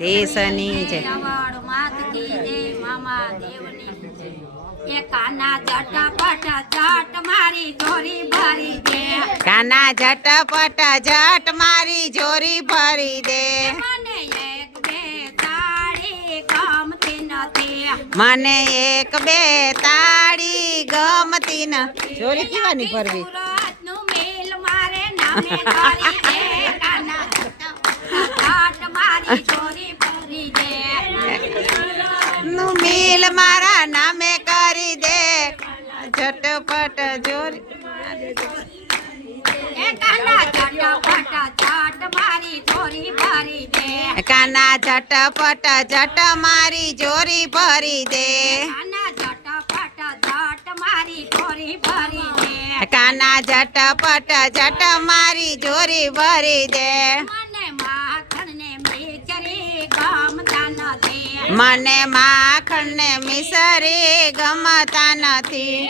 દેશની જય મામા દેવની એ કાના જટાપટ જટ મારી દોરી ભરી દે. કાના ઝટપટ ઝટ મારી જોરી ભરી દે. મને એક બે તાળી ગમતી નથી. મને એક બે તાળી ગમતી ન જોરી કેવાની ભરવી? મેલ મારે નામે ઝટપટ જોરી એ કાના જટાપટ જટ મારી દોરી ભરી દે કાના ઝટપટ ઝટ મારી જોરી ભરી દે કાના જટાપટ જટ મારી દોરી ભરી દે કાના ઝટપટ ઝટ મારી જોરી ભરી દે મને માખણ ને મીચરી ગમતા નથી મને માખણ ને મિસરી ગમતા નથી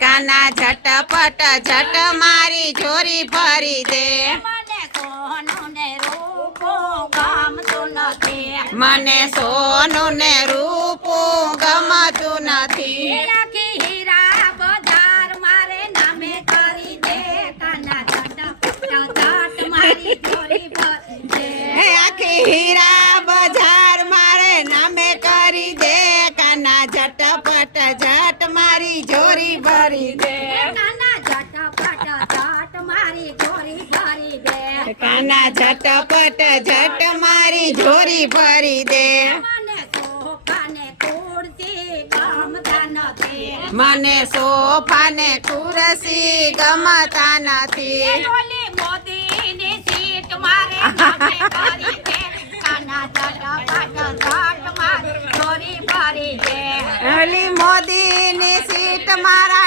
કાના ઝટપટ ઝટ મારી જોરી ભરી દે. મને સોનું ને રૂપું ગમતું નથી. કાના ઝટપટ ઝટ મારી જોરી ભરી દે મને સોફા ને ખુરશી ગમતા નથી મને સોફા ને ખુરશી ગમતા નથી ઓલી મોદીની સીટ મારે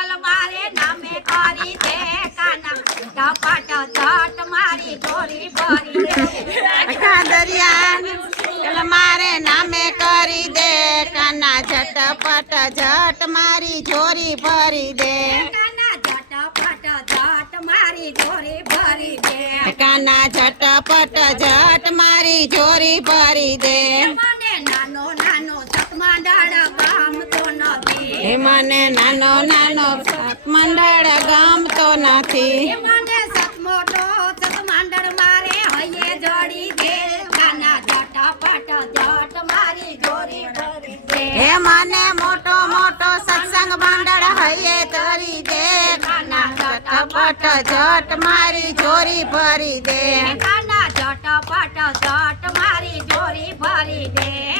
મને નાના મોટા હોડકા ગમતા નથી આખું દરિયાનું સિંગલ મારે નામે કરી દે કાના ટપટ જટ મારી દોરી ભરી દે આખા દરિયા મારે નામે કરી દે કાના ઝટપટ ઝટ મારી જોરી ભરી દે કાના જટપટ જટ મારી દોરી ભરી દે કાના ઝટપટ ઝટપટ ઝટ મારી જોરી ભરી દે મને નાનો નાનો સતમાંડાળ ગમતો નથી હે મને નાનો નાનો મંડળ ગમતો નથી મને સતમોટો સતમાંડળ મારે હૈયે જોડી દે કાના ઝટપટ ઝટ મારી જોરી ભરી દે હે મને મોટો મોટો સત્સંગ મંડળ હૈયે તરી દે કાના ઝટપટ ઝટ મારી જોરી ભરી દે કાના ઝટપટ ઝટ મારી જોરી ભરી દે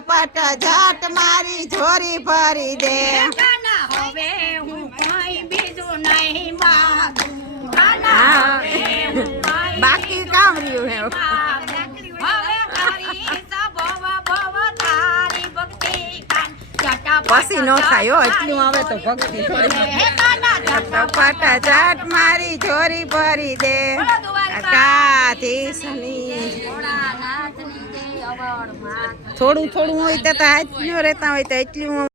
ઝાપટ ઝાટ મારી જોરી ભરી દે. હવે હું કઈ બીજું નહીં બાકી કામ રહ્યું હે પછી નો થાય એટલું આવે તો ભક્તિ ટપાટા ચાટ મારી ચોરી ભરી દે. કાથી સની થોડું થોડું હોય તો હાથ રહેતા હોય તો એટલું